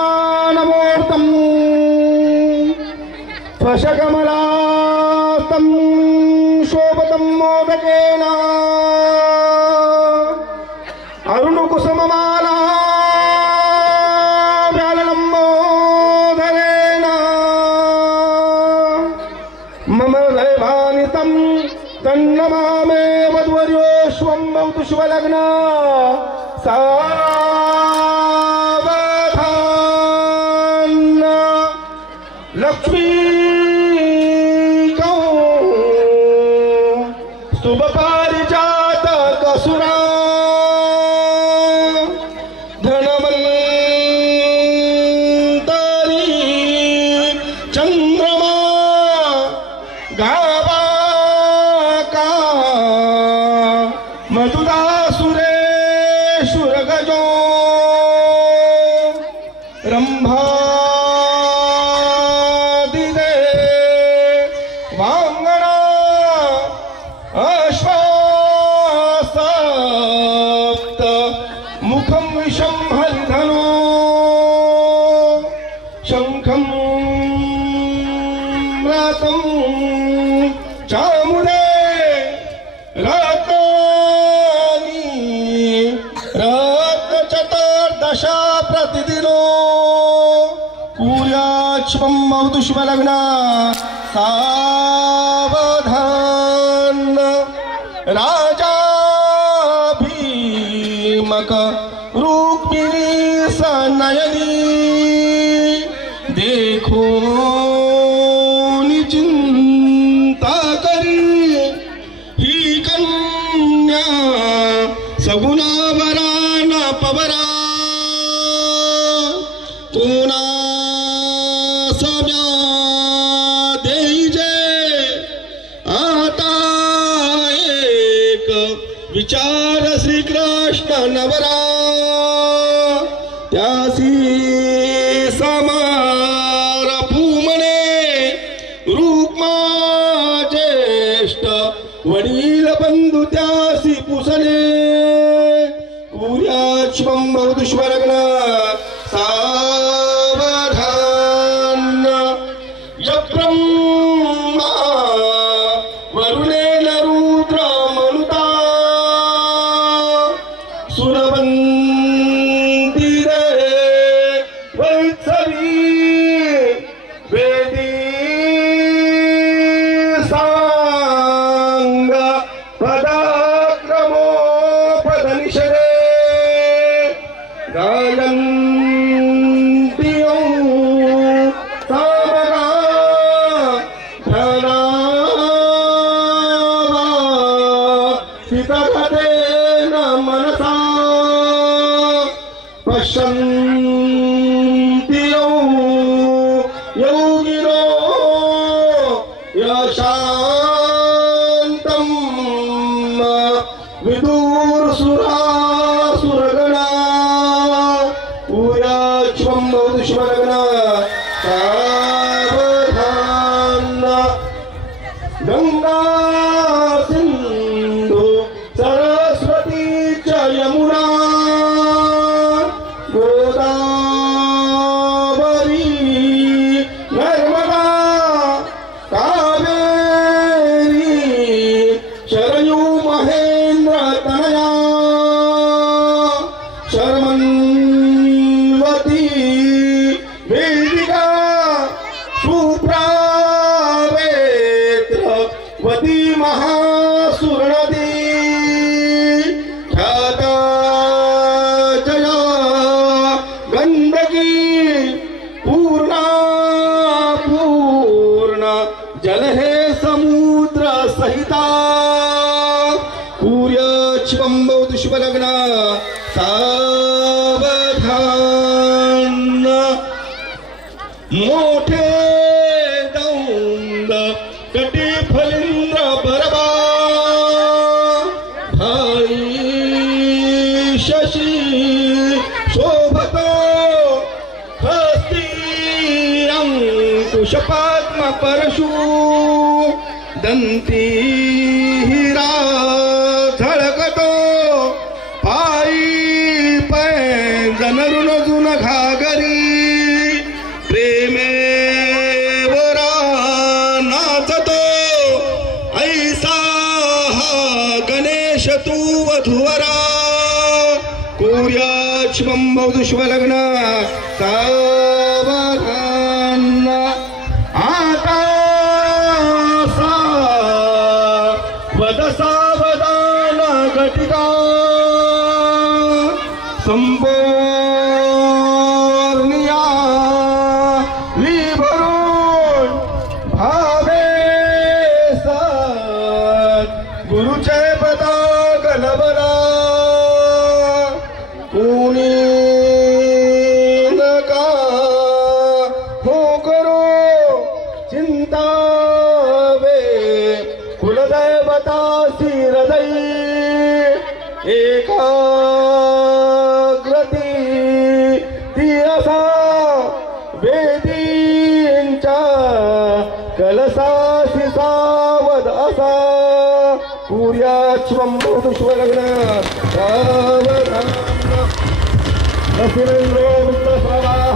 सर्वकल्याणमूर्तम् स्वशकमलास्तं शोभतं मोदकेन अरुणकुसुममाला व्यालम्बोदरेण मम दैवानितं तन्नमामे वध्वर्योष्वं भवतु शुभलग्न सावधान लक्ष्मी स्तुभपारिजात চামুড়ে রাতানি রাত চতুর্দশ প্রতিদিন কুর্যাচ্ছম ভবতু শুভলগ্ন সাবধান রাজা ভীমক রুক্মিণী সনয়নী দেখো सगुणावरा न पवरा तूना विचार श्रीकृष्ण नवरा। त्यासी do Xbaré धनावासितगतेन मनसा पश्यन्ति यौ योगिनो यशान्तम् विदुरसुरासुरगणा। सावधान वती महासुरनदी। ख्याता जया गंडकी पूर्णा पूर्ण। जल हे समुद्र सहिता। सूर्य शिवम बौद्ध शुभलग्न। सावधान। मोठे शशी शोभतो। हस्तीरम कुशपात्म परशु दंती शुभं भवतु शुभलग्न आता सावध सावधान घटिका संपो कोणी नका हो करो चिंता वे हृदय एकाग्रती ती असा वेदींच्या कलसासी सावध असा सूर्याश्वम शिवलग्न Reciben nuestro trabajo.